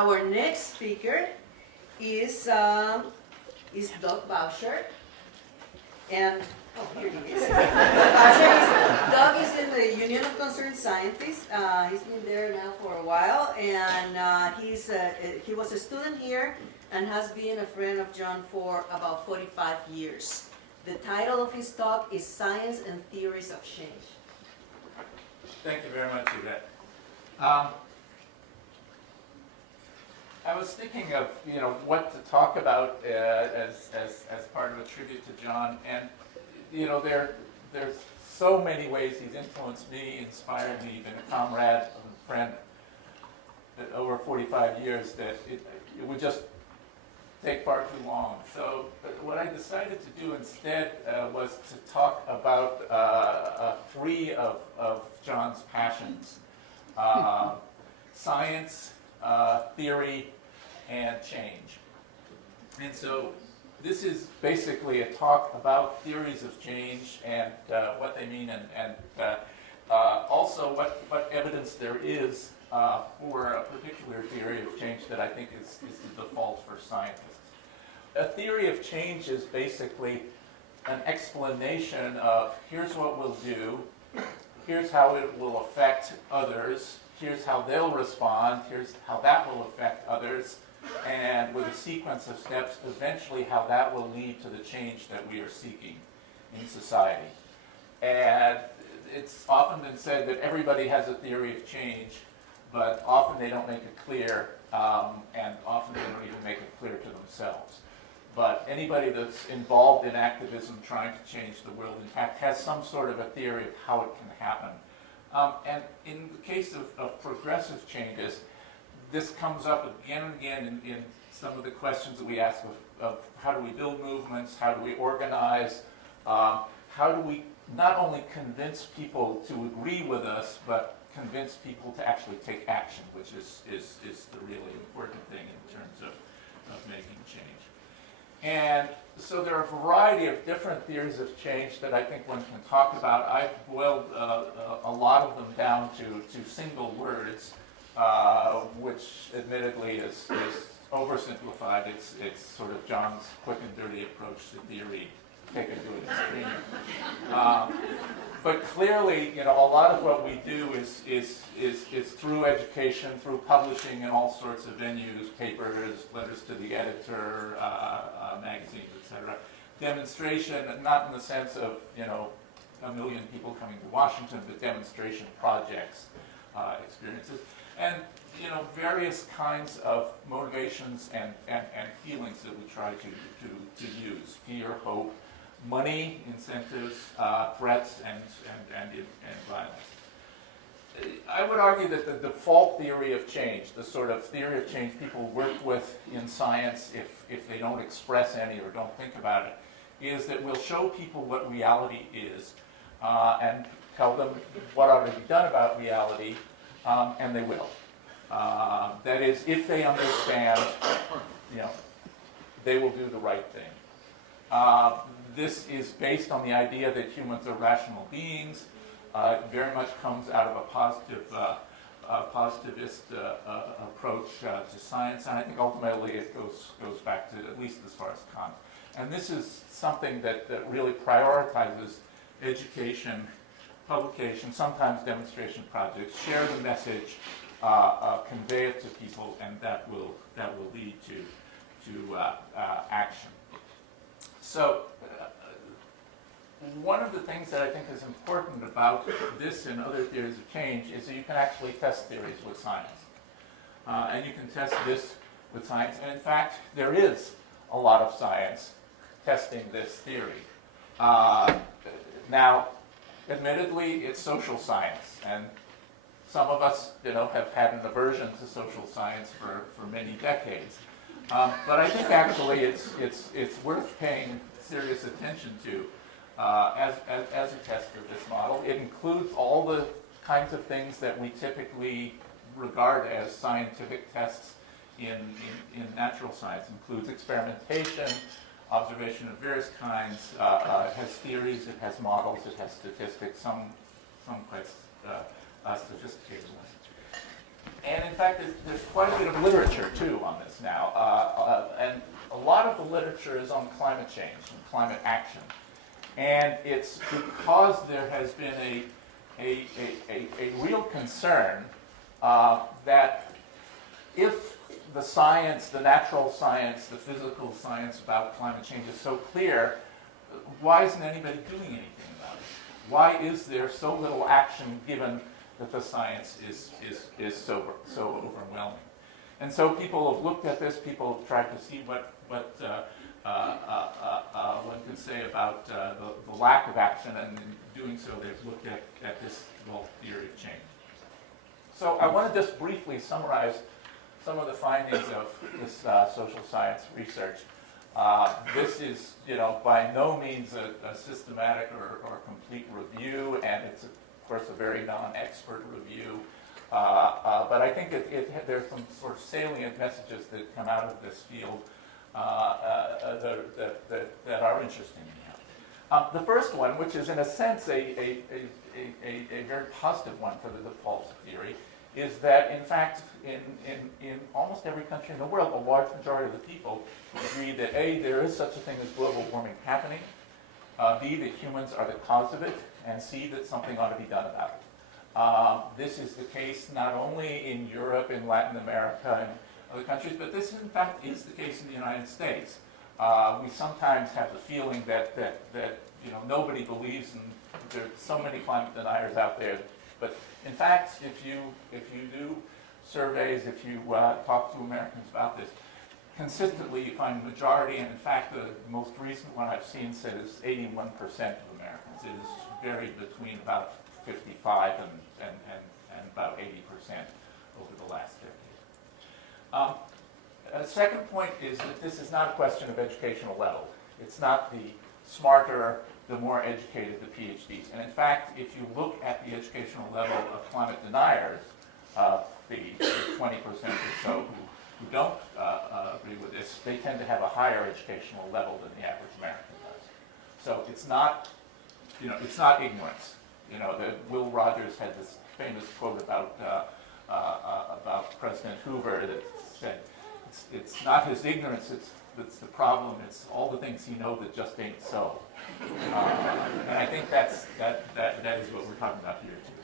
Our next speaker is Doug Boucher, and here he is. Doug is in the Union of Concerned Scientists. He's been there now for a while, and he was a student here and has been a friend of John for about 45 years. The title of his talk is Science and Theories of Change. Thank you very much, Yvette. I was thinking of what to talk about as part of a tribute to John, and there's so many ways he's influenced me, inspired me, been a comrade, a friend over 45 years that it would just take far too long. So what I decided to do instead was to talk about three of John's passions: science, theory, and change. And so this is basically a talk about theories of change and what they mean, and also what evidence there is for a particular theory of change that I think is the default for scientists. A theory of change is basically an explanation of here's what we'll do, here's how it will affect others, here's how they'll respond, here's how that will affect others, and with a sequence of steps, eventually how that will lead to the change that we are seeking in society. And it's often been said that everybody has a theory of change, but often they don't make it clear, and often they don't even make it clear to themselves. But anybody that's involved in activism trying to change the world, in fact, has some sort of a theory of how it can happen. And in the case of progressive changes, this comes up again and again in some of the questions that we ask of how do we build movements, how do we organize, how do we not only convince people to agree with us, but convince people to actually take action, which is the really important thing in terms of making change. And so there are a variety of different theories of change that I think one can talk about. I've boiled a lot of them down to single words, which admittedly is oversimplified. It's sort of John's quick and dirty approach to theory, taken to an extreme. But clearly, a lot of what we do is through education, through publishing in all sorts of venues, papers, letters to the editor, magazines, etc. Demonstration, not in the sense of a million people coming to Washington, but demonstration projects, experiences, and various kinds of motivations and feelings that we try to use: fear, hope, money, incentives, threats, and violence. I would argue that the default theory of change, the sort of theory of change people work with in science if they don't express any or don't think about it, is that we'll show people what reality is and tell them what ought to be done about reality, and they will. That is, if they understand, they will do the right thing. This is based on the idea that humans are rational beings. It very much comes out of a positivist approach to science, and I think ultimately it goes back to at least as far as Kant. And this is something that really prioritizes education, publication, sometimes demonstration projects, share the message, convey it to people, and that will lead to action. So one of the things that I think is important about this and other theories of change is that you can actually test theories with science. And you can test this with science. And in fact, there is a lot of science testing this theory. Now, admittedly, it's social science. And some of us have had an aversion to social science for many decades. But I think actually it's worth paying serious attention to as a test of this model. It includes all the kinds of things that we typically regard as scientific tests in natural science. It includes experimentation, observation of various kinds. It has theories, it has models, it has statistics, some quite sophisticated ones. And in fact, there's quite a bit of literature, too, on this now. And a lot of the literature is on climate change and climate action. And it's because there has been a real concern that if the science, the natural science, the physical science about climate change is so clear, why isn't anybody doing anything about it? Why is there so little action given that the science is so overwhelming? And so people have looked at this, people have tried to see what one can say about the lack of action, and in doing so they've looked at this whole theory of change. So I want to just briefly summarize some of the findings of this social science research. This is, by no means a systematic or complete review, and it's, of course, a very non-expert review. But I think there's some sort of salient messages that come out of this field that are interesting. The first one, which is in a sense a very positive one for the default theory, is that in fact in almost every country in the world, a large majority of the people agree that A, there is such a thing as global warming happening, B, that humans are the cause of it, and C, that something ought to be done about it. This is the case not only in Europe, in Latin America, and other countries, but this in fact is the case in the United States. We sometimes have the feeling that nobody believes, and there are so many climate deniers out there. But in fact, if you do surveys, if you talk to Americans about this, consistently you find the majority, and in fact the most recent one I've seen said is 81% of Americans. It is varied between about 55 and about 80% over the last decade. A second point is that this is not a question of educational level. It's not the smarter, the more educated the PhDs. And in fact, if you look at the educational level of climate deniers, the 20% or so who don't agree with this, they tend to have a higher educational level than the average American does. So it's not, it's not ignorance. Will Rogers had this famous quote about President Hoover that said, it's not his ignorance that's the problem, it's all the things he knows that just ain't so. And I think that is what we're talking about here too.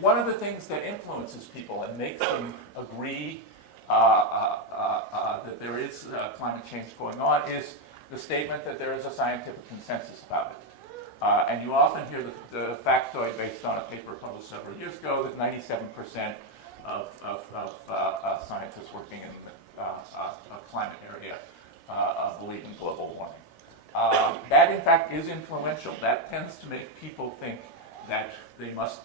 One of the things that influences people and makes them agree that there is climate change going on is the statement that there is a scientific consensus about it. And you often hear the factoid based on a paper published several years ago that 97% of scientists working in the climate area believe in global warming. That, in fact, is influential. That tends to make people think that they must,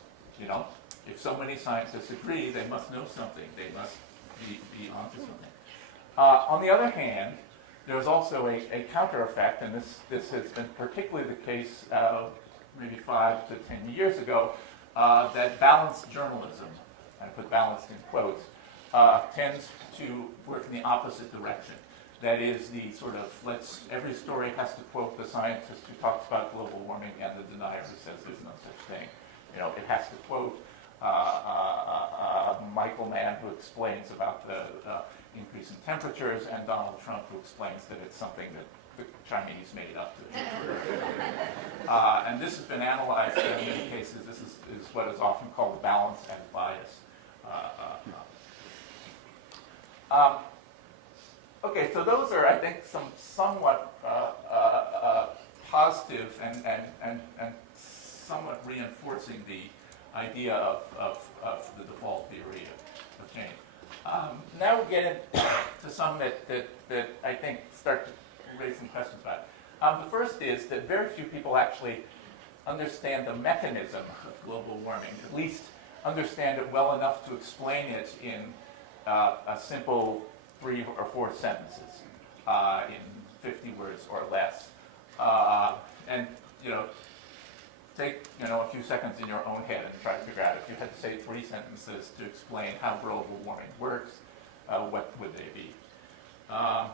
if so many scientists agree, they must know something. They must be onto something. On the other hand, there's also a counter effect, and this has been particularly the case maybe 5 to 10 years ago, that balanced journalism, I put balanced in quotes, tends to work in the opposite direction. That is the sort of, every story has to quote the scientist who talks about global warming and the denier who says there's no such thing. It has to quote Michael Mann who explains about the increase in temperatures, and Donald Trump who explains that it's something that the Chinese made up. And this has been analyzed in many cases. This is what is often called the balance and bias. Okay, so those are, I think, some somewhat positive and somewhat reinforcing the idea of the default theory of change. Now we get into some that I think start to raise some questions about it. The first is that very few people actually understand the mechanism of global warming, at least understand it well enough to explain it in a simple 3 or 4 sentences, in 50 words or less. And take a few seconds in your own head and try to figure out if you had to say 3 sentences to explain how global warming works, what would they be? As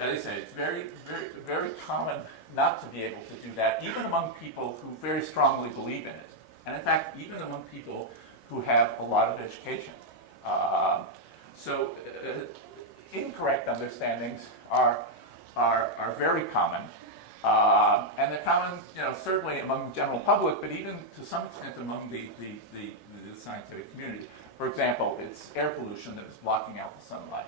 I say, it's very, very, very common not to be able to do that, even among people who very strongly believe in it. And in fact, even among people who have a lot of education. So incorrect understandings are very common. And they're common, certainly among the general public, but even to some extent among the scientific community. For example, it's air pollution that is blocking out the sunlight.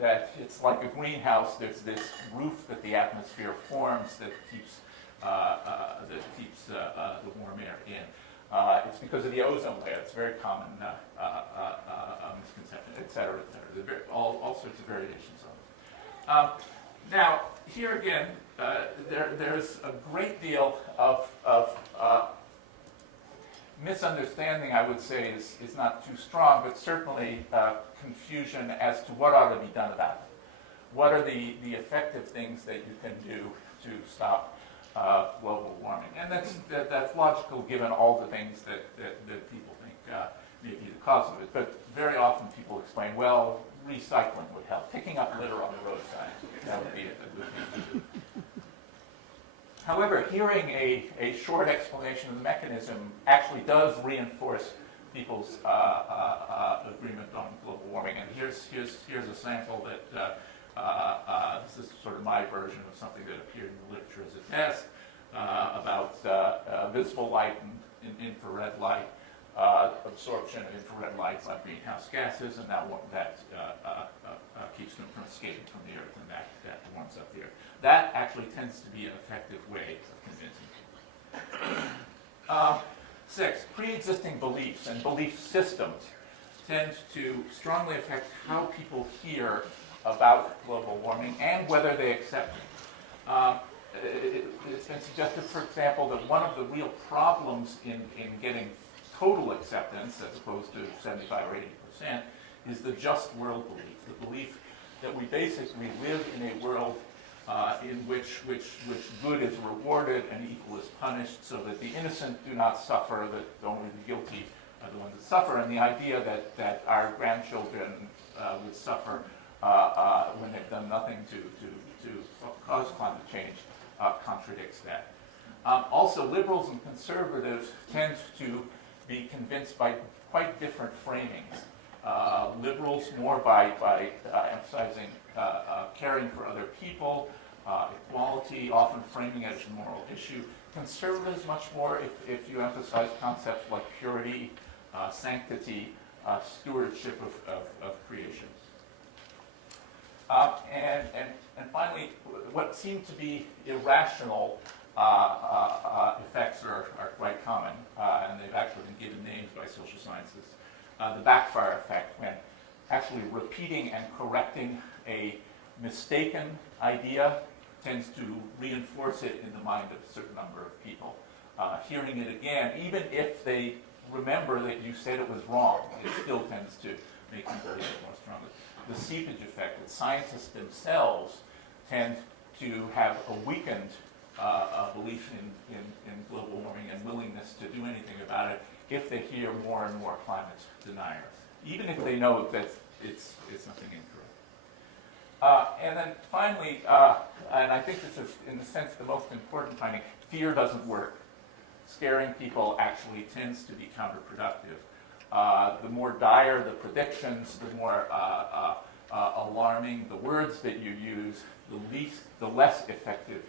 That it's like a greenhouse. There's this roof that the atmosphere forms that keeps the warm air in. It's because of the ozone layer. It's a very common misconception, et cetera, et cetera. There are all sorts of variations on it. Now, here again, there's a great deal of misunderstanding, I would say, is not too strong, but certainly confusion as to what ought to be done about it. What are the effective things that you can do to stop global warming? And that's logical given all the things that people think may be the cause of it. But very often people explain, well, recycling would help. Picking up litter on the roadside, that would be a good thing to do. However, hearing a short explanation of the mechanism actually does reinforce people's agreement on global warming. And here's a sample that this is sort of my version of something that appeared in the literature as a test about visible light and infrared light, absorption of infrared light by greenhouse gases, and that keeps them from escaping from the Earth, and that warms up the Earth. That actually tends to be an effective way of convincing people. 6, pre-existing beliefs and belief systems tend to strongly affect how people hear about global warming and whether they accept it. It's been suggested, for example, that one of the real problems in getting total acceptance, as opposed to 75 or 80%, is the just world belief, the belief that we basically live in a world in which good is rewarded and evil is punished, so that the innocent do not suffer, that only the guilty are the ones that suffer, and the idea that our grandchildren would suffer when they've done nothing to cause climate change contradicts that. Also, liberals and conservatives tend to be convinced by quite different framings. Liberals more by emphasizing caring for other people, equality, often framing it as a moral issue. Conservatives much more if you emphasize concepts like purity, sanctity, stewardship of creation. And finally, what seem to be irrational effects are quite common, and they've actually been given names by social sciences. The backfire effect, when actually repeating and correcting a mistaken idea tends to reinforce it in the mind of a certain number of people. Hearing it again, even if they remember that you said it was wrong, it still tends to make them believe it more strongly. The seepage effect, that scientists themselves tend to have a weakened belief in global warming and willingness to do anything about it if they hear more and more climate deniers, even if they know that it's something incorrect. And then finally, and I think this is, in a sense, the most important finding, fear doesn't work. Scaring people actually tends to be counterproductive. The more dire the predictions, the more alarming the words that you use, the less effective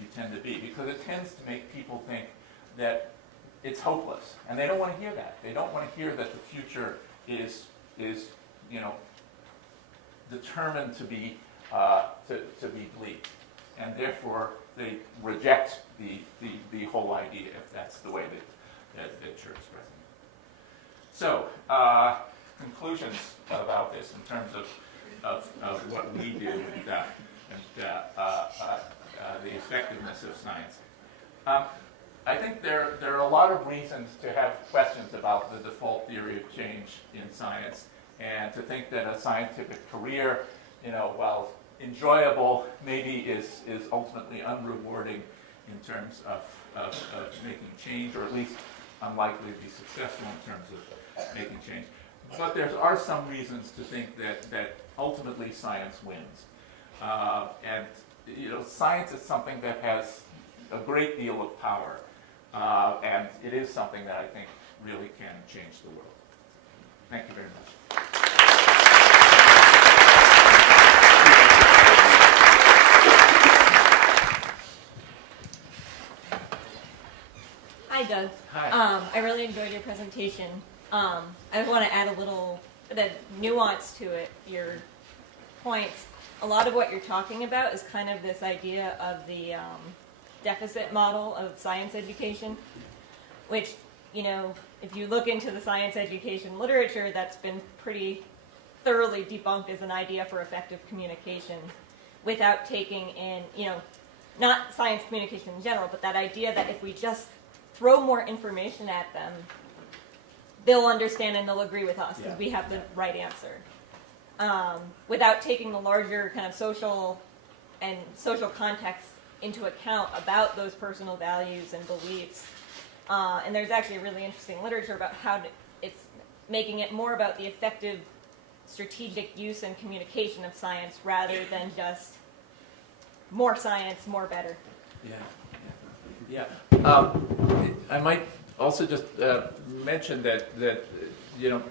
you tend to be, because it tends to make people think that it's hopeless, and they don't want to hear that. They don't want to hear that the future is determined to be bleak, and therefore they reject the whole idea if that's the way that you're expressing it. So, conclusions about this in terms of what we do and the effectiveness of science. I think there are a lot of reasons to have questions about the default theory of change in science, and to think that a scientific career, while enjoyable, maybe is ultimately unrewarding in terms of making change, or at least unlikely to be successful in terms of making change. But there are some reasons to think that ultimately science wins. And science is something that has a great deal of power. And it is something that I think really can change the world. Thank you very much. Hi, Doug. Hi. I really enjoyed your presentation. I want to add a little bit of nuance to it, your points. A lot of what you're talking about is kind of this idea of the deficit model of science education, which, you know, if you look into the science education literature, that's been pretty thoroughly debunked as an idea for effective communication without taking in, you know, not science communication in general, but that idea that if we just throw more information at them, they'll understand and they'll agree with us because we have the right answer. Without taking the larger kind of social context into account about those personal values and beliefs. And there's actually really interesting literature about how it's making it more about the effective strategic use and communication of science rather than just more science, more better. Yeah. I might also just mention that you know,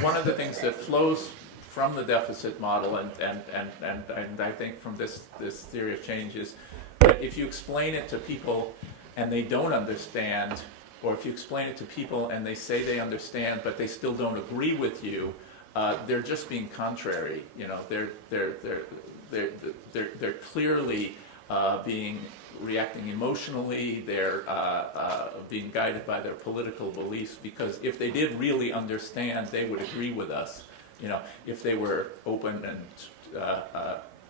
one of the things that flows from the deficit model and I think from this theory of change is that if you explain it to people and they don't understand, or if you explain it to people and they say they understand but they still don't agree with you, they're just being contrary. You know, they're clearly reacting emotionally. They're being guided by their political beliefs, because if they did really understand, they would agree with us. You know, if they were open and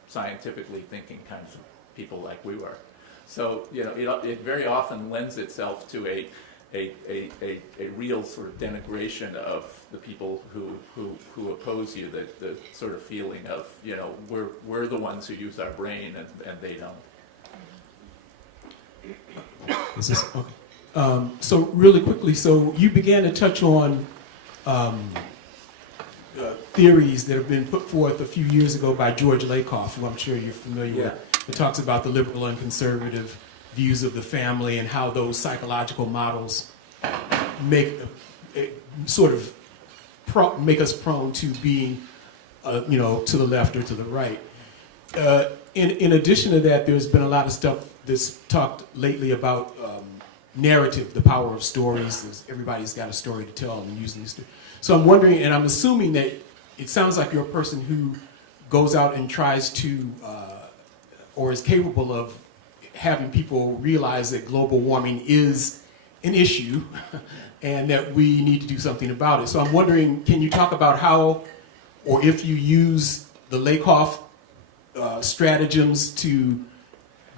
scientifically thinking kinds of people like we were. So, you know, it very often lends itself to a real sort of denigration of the people who oppose you, the sort of feeling of, you know, we're the ones who use our brain and they don't. Is this okay? So really quickly, so you began to touch on theories that have been put forth a few years ago by George Lakoff, who I'm sure you're familiar with. It talks about the liberal and conservative views of the family and how those psychological models make make us prone to being, you know, to the left or to the right. In addition to that, there's been a lot of stuff that's talked lately about narrative, the power of stories. Everybody's got a story to tell and using these. So I'm wondering, and I'm assuming that it sounds like you're a person who goes out and tries to, or is capable of having people realize that global warming is an issue and that we need to do something about it. So I'm wondering, can you talk about how, or if you use the Lakoff stratagems to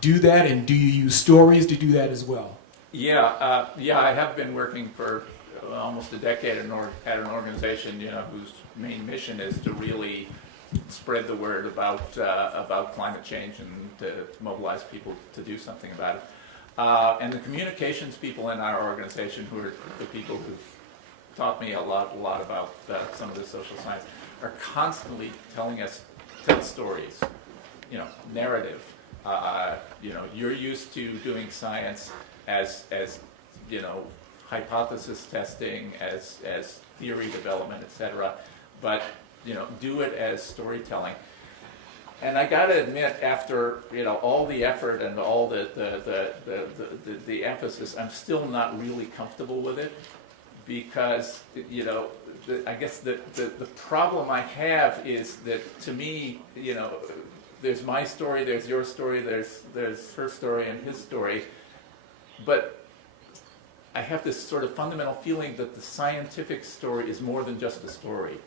do that, and do you use stories to do that as well? Yeah, I have been working for almost a decade at an organization, you know, whose main mission is to really spread the word about climate change and to mobilize people to do something about it. And the communications people in our organization, who are the people who've taught me a lot about some of the social science, are constantly tell stories, you know, narrative. You know, you're used to doing science as you know, hypothesis testing, as theory development, etc. But, you know, do it as storytelling. And I got to admit, after, you know, all the effort and all the emphasis, I'm still not really comfortable with it, because, you know, I guess the problem I have is that, to me, you know, there's my story, there's your story, there's her story and his story, but I have this sort of fundamental feeling that the scientific story is more than just a story.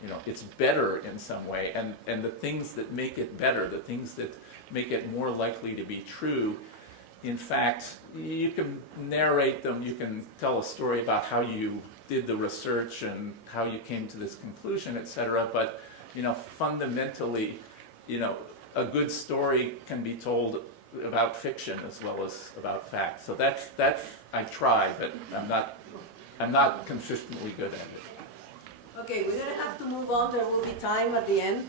You know, it's better in some way, and the things that make it better, the things that make it more likely to be true, in fact, you can narrate them, you can tell a story about how you did the research and how you came to this conclusion, etc. But, you know, fundamentally, you know, a good story can be told about fiction as well as about fact. So that's I try, but I'm not consistently good at it. Okay, we're going to have to move on. There will be time at the end